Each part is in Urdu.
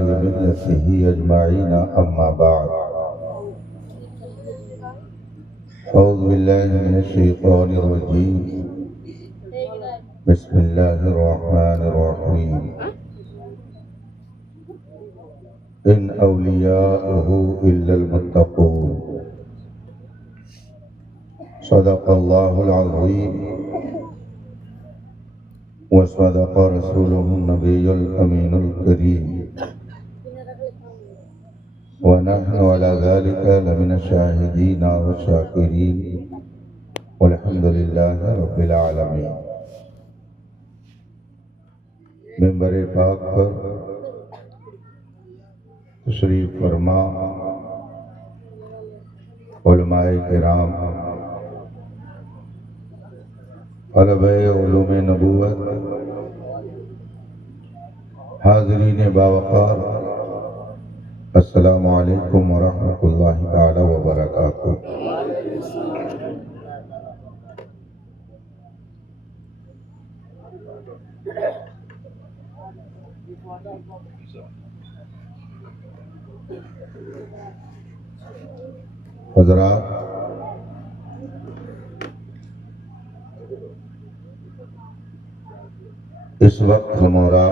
ملته أجمعين أما بعد أعوذ بالله من الشيطان الرجيم بسم الله الرحمن الرحيم إن أولياؤه إلا المتقون صدق الله العظيم وصدق رسوله النبي الأمين الكريم ونحن على ذلك لمن الشاهدين والشاكرين والحمد لله رب العالمين۔ منبر پاک پر تشریف فرما علماء کرام، طلبہ علوم نبوت، حاضرین باوقار، السلام علیکم ورحمۃ اللہ تعالی وبرکاتہ۔ حضرات، اس وقت ہمارا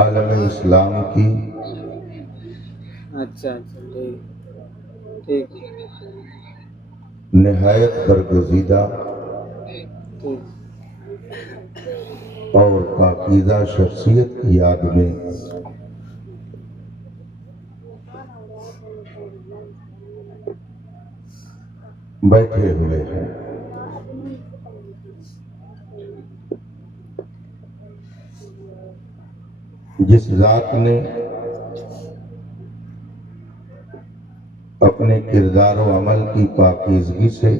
عالم اسلام کی نہایت برگزیدہ اور پاکیزہ شخصیت کی یاد میں بیٹھے ہوئے ہیں۔ جس ذات نے اپنے کردار و عمل کی پاکیزگی سے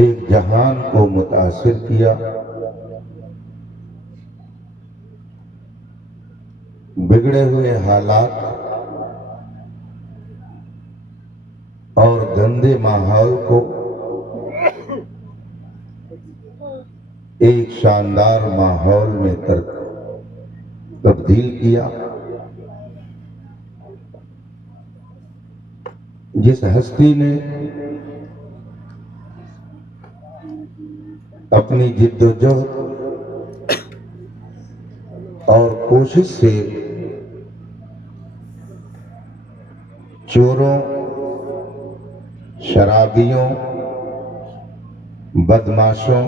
ایک جہان کو متاثر کیا، بگڑے ہوئے حالات اور گندے ماحول کو ایک شاندار ماحول میں تبدیل کیا، جس ہستی نے اپنی جد و جہد اور کوشش سے چوروں، شرابیوں، بدماشوں،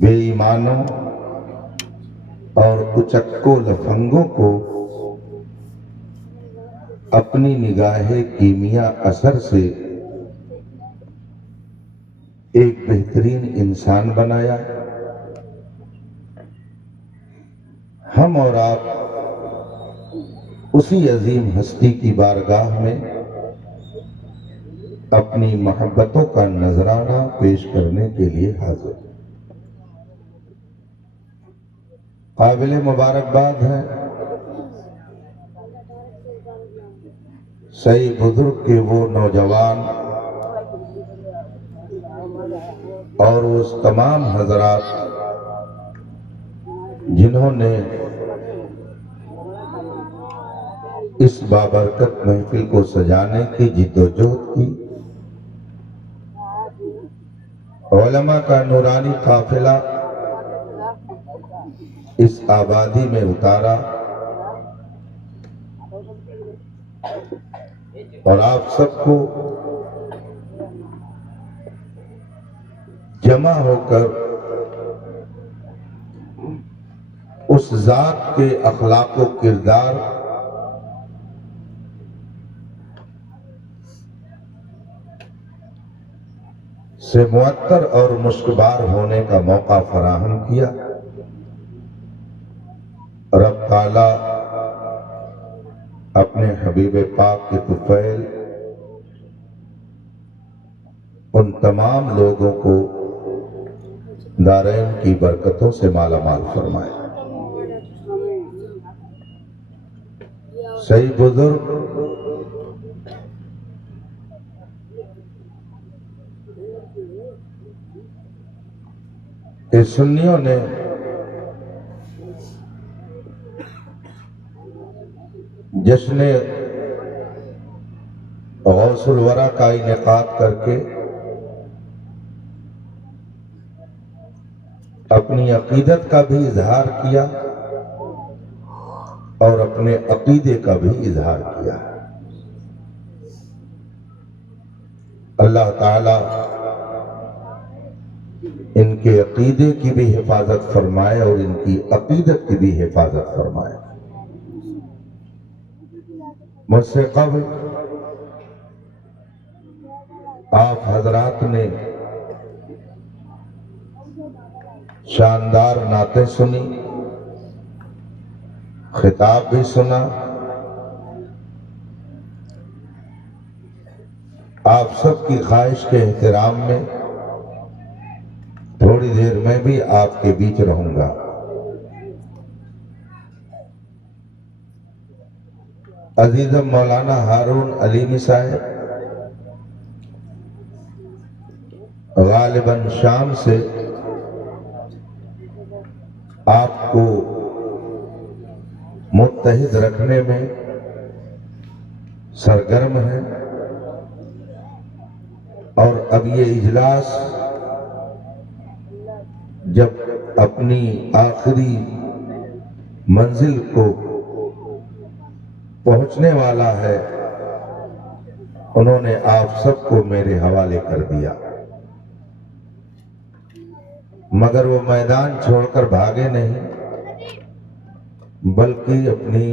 بے ایمانوں اور اچکو لفنگوں کو اپنی نگاہ کیمیا اثر سے ایک بہترین انسان بنایا۔ ہم اور آپ اسی عظیم ہستی کی بارگاہ میں اپنی محبتوں کا نذرانہ پیش کرنے کے لیے حاضر۔ قابل مبارکباد ہے صحیح بزرگ کے وہ نوجوان اور اس تمام حضرات جنہوں نے اس بابرکت محفل کو سجانے کی جد و جہد کی۔ علماء کا نورانی قافلہ اس آبادی میں اتارا اور آپ سب کو جمع ہو کر اس ذات کے اخلاق و کردار سے معطر اور مشکبار ہونے کا موقع فراہم کیا۔ رب تعالیٰ اپنے حبیب پاک کے طفیل ان تمام لوگوں کو دارین کی برکتوں سے مالا مال فرمائے۔ صحیح بزرگ اس سنیوں نے جشن غوث الورا کا انعقاد کر کے اپنی عقیدت کا بھی اظہار کیا اور اپنے عقیدے کا بھی اظہار کیا۔ اللہ تعالی ان کے عقیدے کی بھی حفاظت فرمائے اور ان کی عقیدت کی بھی حفاظت فرمائے۔ مجھ سے قبل آپ حضرات نے شاندار نعتیں سنی، خطاب بھی سنا۔ آپ سب کی خواہش کے احترام میں تھوڑی دیر میں بھی آپ کے بیچ رہوں گا۔ عزیزم مولانا ہارون علیمی صاحب غالباً شام سے آپ کو متحد رکھنے میں سرگرم ہیں، اور اب یہ اجلاس جب اپنی آخری منزل کو پہنچنے والا ہے، انہوں نے آپ سب کو میرے حوالے کر دیا، مگر وہ میدان چھوڑ کر بھاگے نہیں، بلکہ اپنی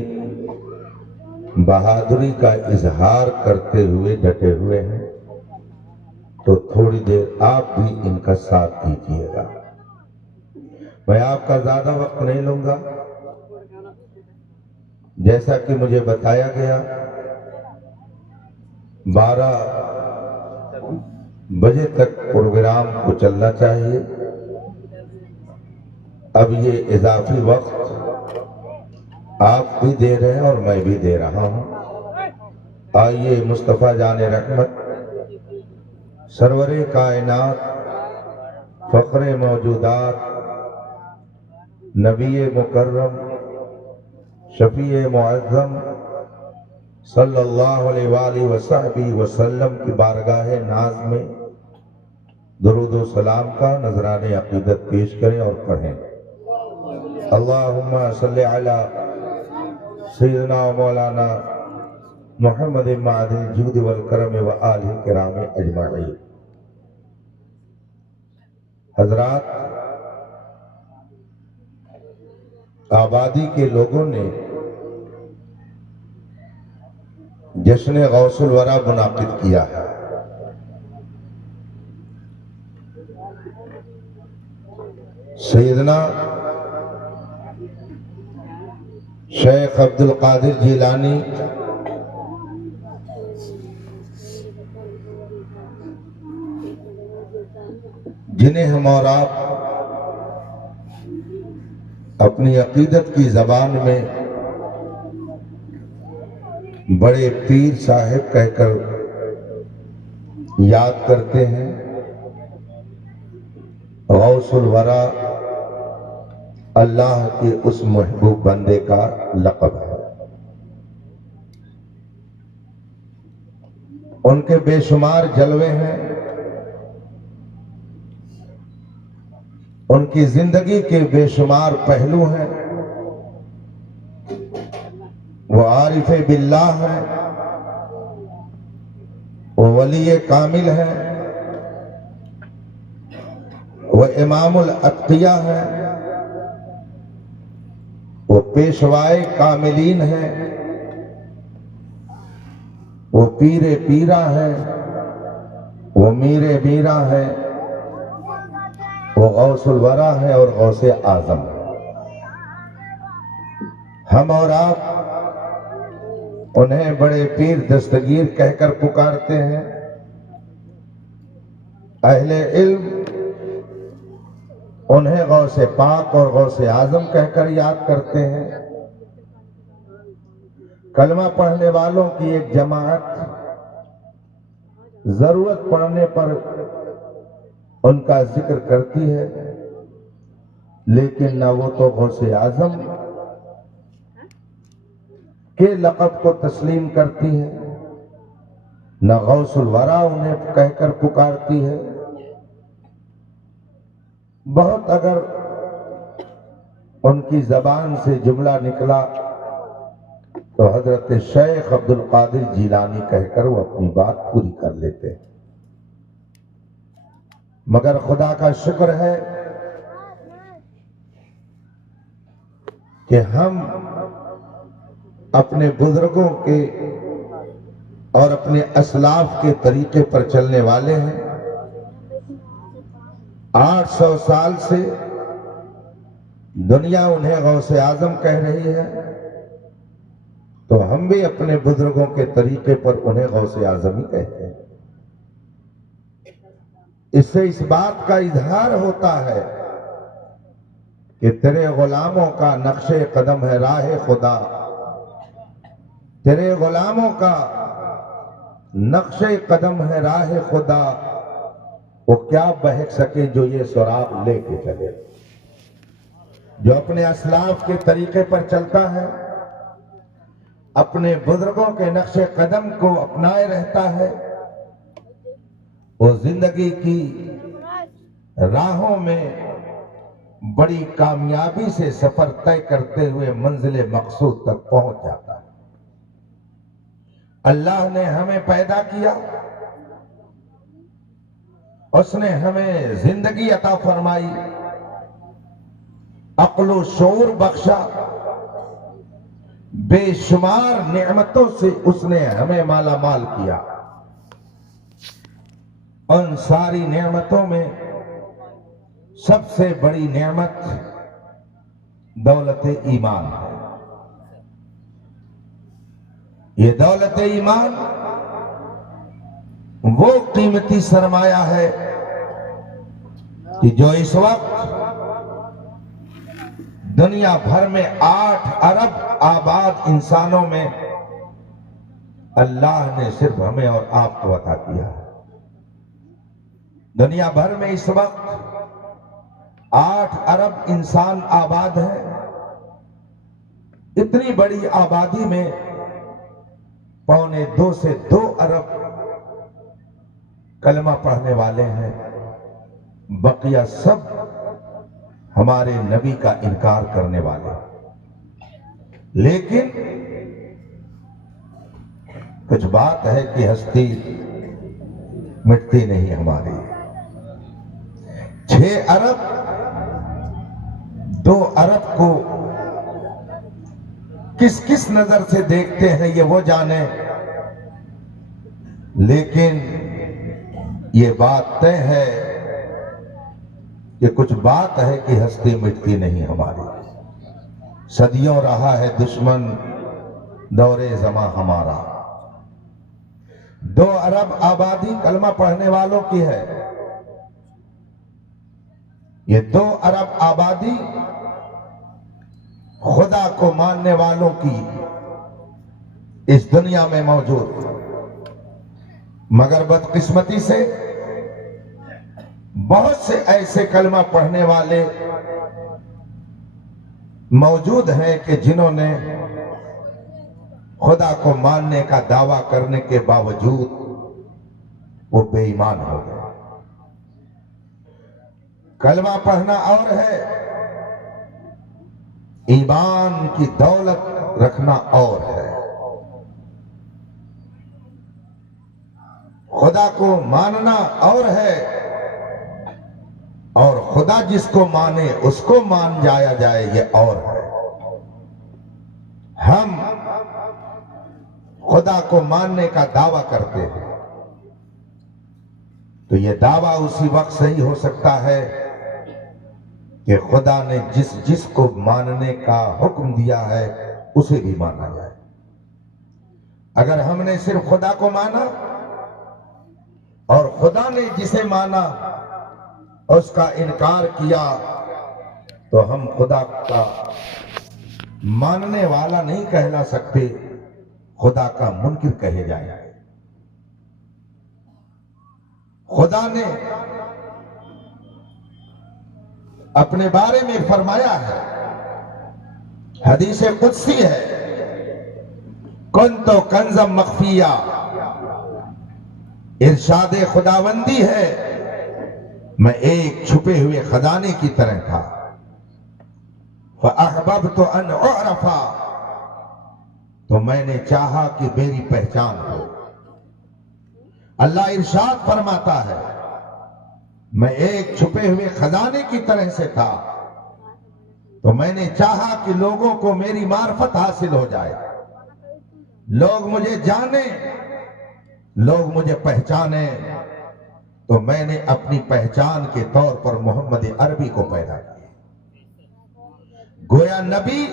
بہادری کا اظہار کرتے ہوئے ڈٹے ہوئے ہیں۔ تو تھوڑی دیر آپ بھی ان کا ساتھ دیجیے گا۔ میں آپ کا زیادہ وقت نہیں لوں گا۔ جیسا کہ مجھے بتایا گیا 12 بجے تک پروگرام کو چلنا چاہیے۔ اب یہ اضافی وقت آپ بھی دے رہے ہیں اور میں بھی دے رہا ہوں۔ آئیے مصطفیٰ جان رحمت سرور کائنات فخر موجودات نبی مکرم شفیع معظم صلی اللہ علیہ وآلہ وصحبہ وسلم کی بارگاہ ناز میں درود و سلام کا نذرانِ عقیدت پیش کریں اور پڑھیں۔ اللہم صلی علی سیدنا و مولانا محمد معدن الجود والکرم و آلہ کرام اجمعین۔ حضرات، آبادی کے لوگوں نے جشن غوث الورا منعقد کیا ہے۔ سیدنا شیخ عبد القادر جیلانی جنہیں ہم اور آپ اپنی عقیدت کی زبان میں بڑے پیر صاحب کہہ کر یاد کرتے ہیں، غوث الورا اللہ کے اس محبوب بندے کا لقب ہے۔ ان کے بے شمار جلوے ہیں، ان کی زندگی کے بے شمار پہلو ہیں۔ وہ عارف باللہ ہیں، وہ ولی کامل ہیں، وہ امام الاتقیاء ہیں، وہ پیشوائے کاملین ہیں، وہ پیر پیرا ہیں، وہ میر میرا ہیں، وہ غوث الورا ہے اور غوث اعظم ہے۔ ہم اور آپ انہیں بڑے پیر دستگیر کہہ کر پکارتے ہیں۔ اہل علم انہیں غوث پاک اور غوث اعظم کہہ کر یاد کرتے ہیں۔ کلمہ پڑھنے والوں کی ایک جماعت ضرورت پڑنے پر ان کا ذکر کرتی ہے، لیکن نہ وہ تو غوث اعظم کے لقب کو تسلیم کرتی ہے، نہ غوث الورا انہیں کہہ کر پکارتی ہے۔ بہت اگر ان کی زبان سے جملہ نکلا تو حضرت شیخ عبد القادر جیلانی کہہ کر وہ اپنی بات پوری کر لیتے ہیں۔ مگر خدا کا شکر ہے کہ ہم اپنے بزرگوں کے اور اپنے اسلاف کے طریقے پر چلنے والے ہیں۔ 800 سال سے دنیا انہیں غوث اعظم کہہ رہی ہے، تو ہم بھی اپنے بزرگوں کے طریقے پر انہیں غوث اعظم ہی کہتے ہیں۔ اس سے اس بات کا اظہار ہوتا ہے کہ تیرے غلاموں کا نقش قدم ہے راہ خدا، تیرے غلاموں کا نقش قدم ہے راہ خدا، وہ کیا بہک سکے جو یہ سراغ لے کے چلے۔ جو اپنے اسلاف کے طریقے پر چلتا ہے، اپنے بزرگوں کے نقش قدم کو اپنائے رہتا ہے، وہ زندگی کی راہوں میں بڑی کامیابی سے سفر طے کرتے ہوئے منزل مقصود تک پہنچ جاتا ہے۔ اللہ نے ہمیں پیدا کیا، اس نے ہمیں زندگی عطا فرمائی، عقل و شعور بخشا، بے شمار نعمتوں سے اس نے ہمیں مالا مال کیا۔ ان ساری نعمتوں میں سب سے بڑی نعمت دولت ایمان ہے۔ یہ دولت ایمان وہ قیمتی سرمایہ ہے کہ جو اس وقت دنیا بھر میں 8 ارب آباد انسانوں میں اللہ نے صرف ہمیں اور آپ کو عطا کیا ہے۔ دنیا بھر میں اس وقت 8 ارب انسان آباد ہیں۔ اتنی بڑی آبادی میں 1.25 سے 2 ارب کلمہ پڑھنے والے ہیں، بقیہ سب ہمارے نبی کا انکار کرنے والے۔ لیکن کچھ بات ہے کہ ہستی مٹتی نہیں ہماری۔ 6 ارب 2 ارب کو کس کس نظر سے دیکھتے ہیں یہ وہ جانے، لیکن یہ بات طے ہے کہ کچھ بات ہے کہ ہستی مٹتی نہیں ہماری۔ صدیوں رہا ہے دشمن دور زماں ہمارا۔ 2 ارب آبادی کلمہ پڑھنے والوں کی ہے۔ یہ 2 ارب آبادی خدا کو ماننے والوں کی اس دنیا میں موجود، مگر بدقسمتی سے بہت سے ایسے کلمہ پڑھنے والے موجود ہیں کہ جنہوں نے خدا کو ماننے کا دعویٰ کرنے کے باوجود وہ بے ایمان ہو گئے۔ کلمہ پڑھنا اور ہے، ایمان کی دولت رکھنا اور ہے۔ خدا کو ماننا اور ہے، اور خدا جس کو مانے اس کو مان جایا جائے یہ اور ہے۔ ہم خدا کو ماننے کا دعویٰ کرتے ہیں تو یہ دعویٰ اسی وقت صحیح ہو سکتا ہے کہ خدا نے جس کو ماننے کا حکم دیا ہے اسے بھی مانا جائے۔ اگر ہم نے صرف خدا کو مانا اور خدا نے جسے مانا اس کا انکار کیا تو ہم خدا کا ماننے والا نہیں کہلا سکتے، خدا کا منکر کہے جائیں گے۔ خدا نے اپنے بارے میں فرمایا ہے، حدیث قدسی ہے، کنت کنزا مخفیہ، ارشاد خداوندی ہے میں ایک چھپے ہوئے خزانے کی طرح تھا۔ فَأَحْبَبْتُ أَنْ أُعْرَفَ، تو میں نے چاہا کہ میری پہچان ہو۔ اللہ ارشاد فرماتا ہے میں ایک چھپے ہوئے خزانے کی طرح سے تھا، تو میں نے چاہا کہ لوگوں کو میری معرفت حاصل ہو جائے، لوگ مجھے جانیں، لوگ مجھے پہچانیں، تو میں نے اپنی پہچان کے طور پر محمد عربی کو پیدا کیا۔ گویا نبی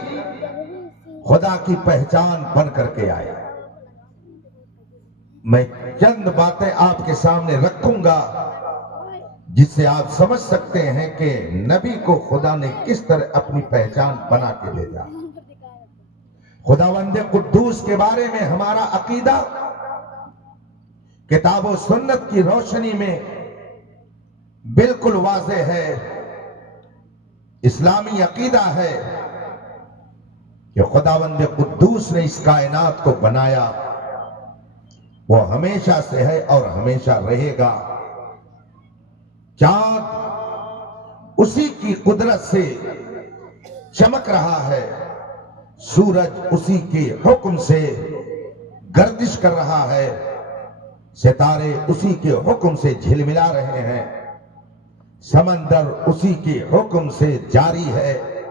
خدا کی پہچان بن کر کے آیا۔ میں چند باتیں آپ کے سامنے رکھوں گا جس سے آپ سمجھ سکتے ہیں کہ نبی کو خدا نے کس طرح اپنی پہچان بنا کے بھیجا۔ خداوند قدوس کے بارے میں ہمارا عقیدہ کتاب و سنت کی روشنی میں بالکل واضح ہے۔ اسلامی عقیدہ ہے کہ خداوند قدوس نے اس کائنات کو بنایا، وہ ہمیشہ سے ہے اور ہمیشہ رہے گا۔ چاند اسی کی قدرت سے چمک رہا ہے، سورج اسی کے حکم سے گردش کر رہا ہے، ستارے اسی کے حکم سے جھلملا رہے ہیں، سمندر اسی کے حکم سے جاری ہے،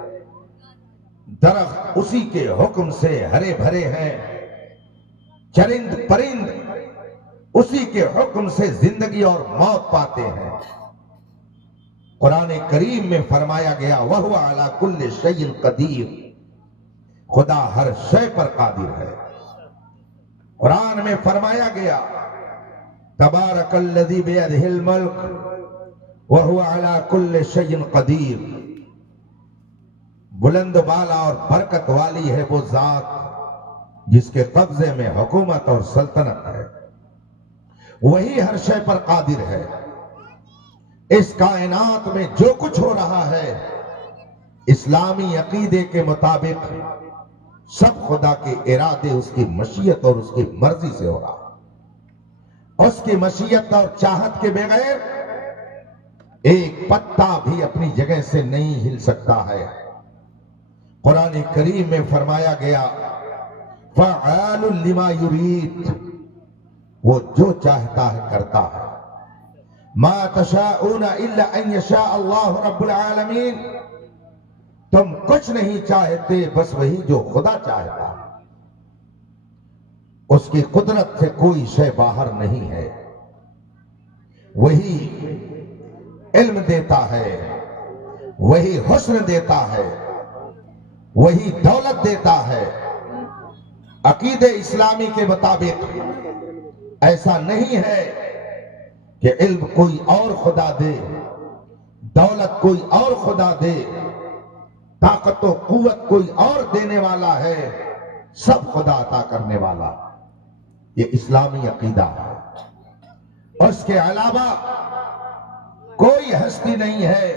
درخت اسی کے حکم سے ہرے بھرے ہیں، چرند پرند اسی کے حکم سے زندگی اور موت پاتے ہیں۔ قرآن کریم میں فرمایا گیا وَهُوَ عَلَى كُلِّ شَيْءٍ قَدِيرٌ، خدا ہر شے پر قادر ہے۔ قرآن میں فرمایا گیا تبارک الذی بیدہ الملک وَهُوَ عَلَى كُلِّ شَيْءٍ قَدِيرٌ، بلند بالا اور برکت والی ہے وہ ذات جس کے قبضے میں حکومت اور سلطنت ہے، وہی ہر شے پر قادر ہے۔ اس کائنات میں جو کچھ ہو رہا ہے اسلامی عقیدے کے مطابق سب خدا کے ارادے، اس کی مشیت اور اس کی مرضی سے ہو رہا ہے۔ اس کی مشیت اور چاہت کے بغیر ایک پتا بھی اپنی جگہ سے نہیں ہل سکتا ہے۔ قرآن کریم میں فرمایا گیا فَعَالٌ لِمَا يُرِيدُ، وہ جو چاہتا ہے کرتا ہے۔ مَا تَشَاءُونَ إِلَّا أَن يَشَاءَ اللَّهُ رَبُّ الْعَالَمِينَ، تم کچھ نہیں چاہتے بس وہی جو خدا چاہتا ہے۔ اس کی قدرت سے کوئی شے باہر نہیں ہے۔ وہی علم دیتا ہے، وہی حسن دیتا ہے، وہی دولت دیتا ہے۔ عقید اسلامی کے مطابق ایسا نہیں ہے کہ علم کوئی اور خدا دے، دولت کوئی اور خدا دے، طاقت و قوت کوئی اور دینے والا ہے، سب خدا عطا کرنے والا۔ یہ اسلامی عقیدہ ہے۔ اس کے علاوہ کوئی ہستی نہیں ہے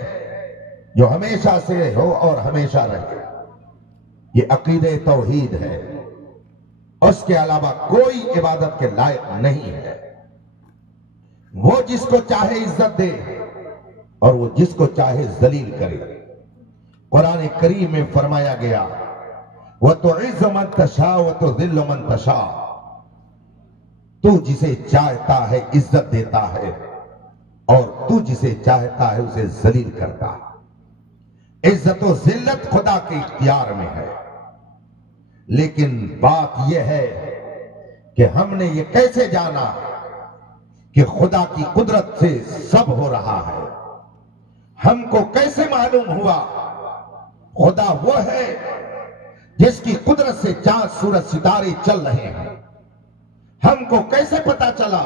جو ہمیشہ سے ہو اور ہمیشہ رہے۔ یہ عقید توحید ہے۔ اس کے علاوہ کوئی عبادت کے لائق نہیں ہے۔ وہ جس کو چاہے عزت دے اور وہ جس کو چاہے ذلیل کرے۔ قرآن کریم میں فرمایا گیا وَتُعِزُّ مَن تَشَاءُ وَتُذِلُّ مَن تَشَاءُ، تو جسے چاہتا ہے عزت دیتا ہے اور تو جسے چاہتا ہے اسے ذلیل کرتا ہے۔ عزت و ذلت خدا کے اختیار میں ہے، لیکن بات یہ ہے کہ ہم نے یہ کیسے جانا کہ خدا کی قدرت سے سب ہو رہا ہے؟ ہم کو کیسے معلوم ہوا خدا وہ ہے جس کی قدرت سے چاند سورج ستارے چل رہے ہیں؟ ہم کو کیسے پتا چلا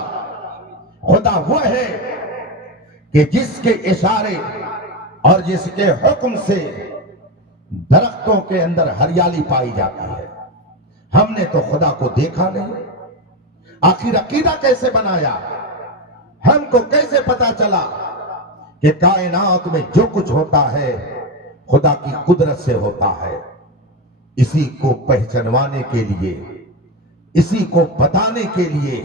خدا وہ ہے کہ جس کے اشارے اور جس کے حکم سے درختوں کے اندر ہریالی پائی جاتی ہے، ہم نے تو خدا کو دیکھا نہیں، آخر عقیدہ کیسے بنایا؟ ہم کو کیسے پتا چلا کہ کائنات میں جو کچھ ہوتا ہے خدا کی قدرت سے ہوتا ہے؟ اسی کو پہچانوانے کے لیے، اسی کو بتانے کے لیے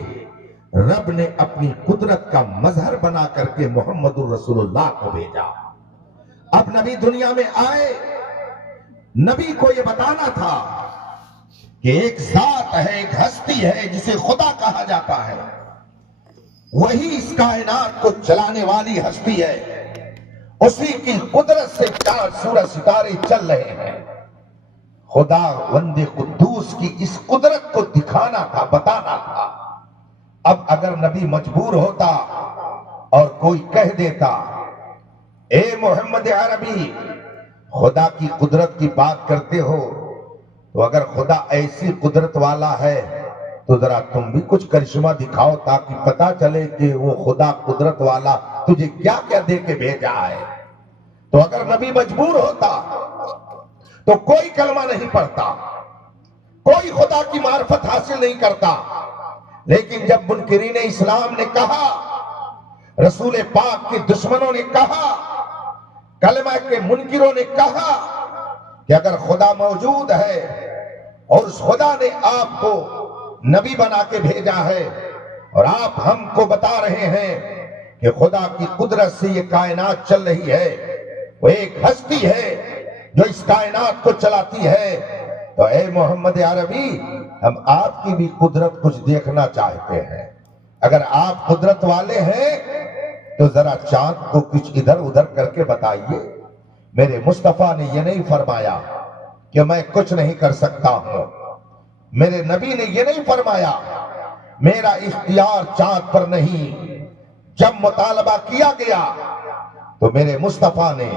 رب نے اپنی قدرت کا مظہر بنا کر کے محمد الرسول اللہ کو بھیجا۔ اب نبی دنیا میں آئے، نبی کو یہ بتانا تھا کہ ایک ذات ہے، ایک ہستی ہے جسے خدا کہا جاتا ہے، وہی اس کائنات کو چلانے والی ہستی ہے، اسی کی قدرت سے چاند سورج ستارے چل رہے ہیں۔ خدا وند قدوس کی اس قدرت کو دکھانا تھا، بتانا تھا۔ اب اگر نبی مجبور ہوتا اور کوئی کہہ دیتا اے محمد عربی خدا کی قدرت کی بات کرتے ہو، تو اگر خدا ایسی قدرت والا ہے تو ذرا تم بھی کچھ کرشمہ دکھاؤ تاکہ پتا چلے کہ وہ خدا قدرت والا تجھے کیا کیا دے کے بھیجا ہے۔ تو اگر نبی مجبور ہوتا تو کوئی کلمہ نہیں پڑھتا، کوئی خدا کی معرفت حاصل نہیں کرتا۔ لیکن جب منکرین اسلام نے کہا، رسول پاک کے دشمنوں نے کہا، کلمہ کے منکروں نے کہا کہ اگر خدا موجود ہے اور اس خدا نے آپ کو نبی بنا کے بھیجا ہے اور آپ ہم کو بتا رہے ہیں کہ خدا کی قدرت سے یہ کائنات چل رہی ہے، وہ ایک ہستی ہے جو اس کائنات کو چلاتی ہے، تو اے محمد عربی ہم آپ کی بھی قدرت کچھ دیکھنا چاہتے ہیں۔ اگر آپ قدرت والے ہیں تو ذرا چاند کو کچھ ادھر ادھر کر کے بتائیے۔ میرے مصطفیٰ نے یہ نہیں فرمایا کہ میں کچھ نہیں کر سکتا ہوں، میرے نبی نے یہ نہیں فرمایا میرا اختیار چاند پر نہیں۔ جب مطالبہ کیا گیا تو میرے مصطفیٰ نے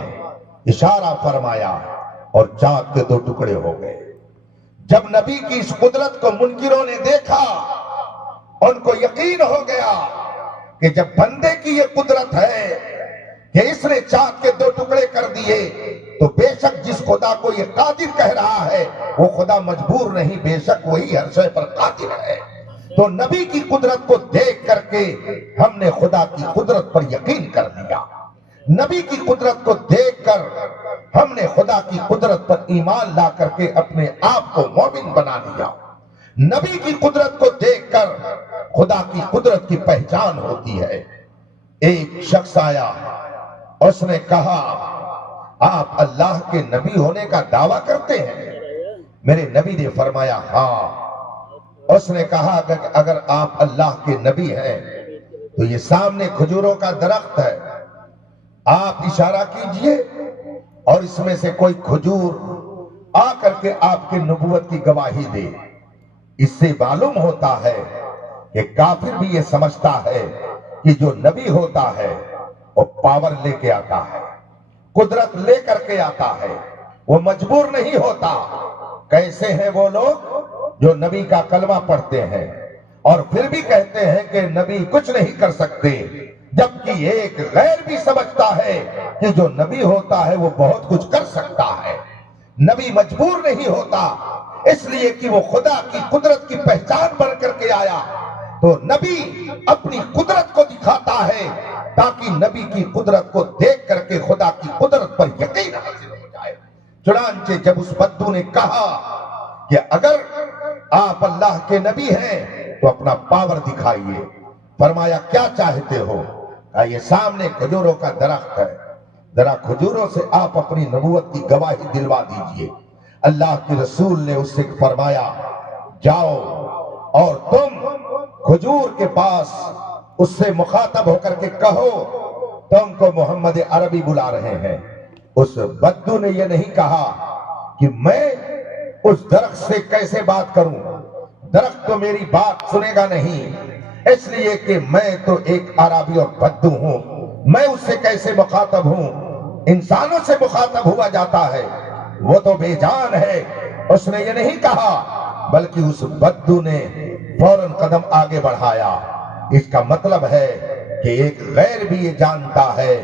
اشارہ فرمایا اور چاند کے 2 ٹکڑے ہو گئے۔ جب نبی کی اس قدرت کو منکروں نے دیکھا، ان کو یقین ہو گیا کہ جب بندے کی یہ قدرت ہے کہ اس نے چاند کے 2 ٹکڑے کر دیے، تو بے شک جس خدا کو یہ قادر کہہ رہا ہے وہ خدا مجبور نہیں، بے شک وہی ہر شے پر قادر ہے۔ تو نبی کی قدرت کو دیکھ کر کے ہم نے خدا کی قدرت پر یقین کر لیا، نبی کی قدرت کو دیکھ کر ہم نے خدا کی قدرت پر ایمان لا کر کے اپنے آپ کو مومن بنا لیا۔ نبی کی قدرت کو دیکھ کر خدا کی قدرت کی پہچان ہوتی ہے۔ ایک شخص آیا، اس نے کہا آپ اللہ کے نبی ہونے کا دعویٰ کرتے ہیں؟ میرے نبی نے فرمایا ہاں۔ اس نے کہا کہ اگر آپ اللہ کے نبی ہیں تو یہ سامنے کھجوروں کا درخت ہے، آپ اشارہ کیجئے اور اس میں سے کوئی کھجور آ کر کے آپ کے نبوت کی گواہی دے۔ اس سے معلوم ہوتا ہے کہ کافر بھی یہ سمجھتا ہے کہ جو نبی ہوتا ہے وہ پاور لے کے آتا ہے، قدرت لے کر کے آتا ہے، وہ مجبور نہیں ہوتا۔ کیسے ہیں وہ لوگ جو نبی کا کلمہ پڑھتے ہیں اور پھر بھی کہتے ہیں کہ نبی کچھ نہیں کر سکتے، جبکہ ایک غیر بھی سمجھتا ہے کہ جو نبی ہوتا ہے وہ بہت کچھ کر سکتا ہے۔ نبی مجبور نہیں ہوتا، اس لیے کہ وہ خدا کی قدرت کی پہچان بن کر کے آیا، تو نبی اپنی قدرت کو دکھاتا ہے تاکہ نبی کی قدرت کو دیکھ کر کے خدا کی قدرت پر یقین حاصل ہو جائے۔ چنانچہ جب اس بدو نے کہا کہ اگر آپ اللہ کے نبی ہیں تو اپنا پاور دکھائیے، فرمایا کیا چاہتے ہو؟ کہا یہ سامنے کھجوروں کا درخت ہے، ذرا کھجوروں سے آپ اپنی نبوت کی گواہی دلوا دیجئے۔ اللہ کے رسول نے اس سے فرمایا جاؤ اور تم کھجور کے پاس اس سے مخاطب ہو کر کے کہو تم کو محمد عربی بلا رہے ہیں۔ اس بدو نے یہ نہیں کہا کہ میں اس درخت سے کیسے بات کروں، درخت تو میری بات سنے گا نہیں، اس لیے کہ میں تو ایک عربی اور بدو ہوں، میں اس سے کیسے مخاطب ہوں؟ انسانوں سے مخاطب ہوا جاتا ہے، وہ تو بے جان ہے۔ اس نے یہ نہیں کہا، بلکہ اس بدو نے فوراً قدم آگے بڑھایا۔ اس کا مطلب ہے کہ ایک غیر بھی یہ جانتا ہے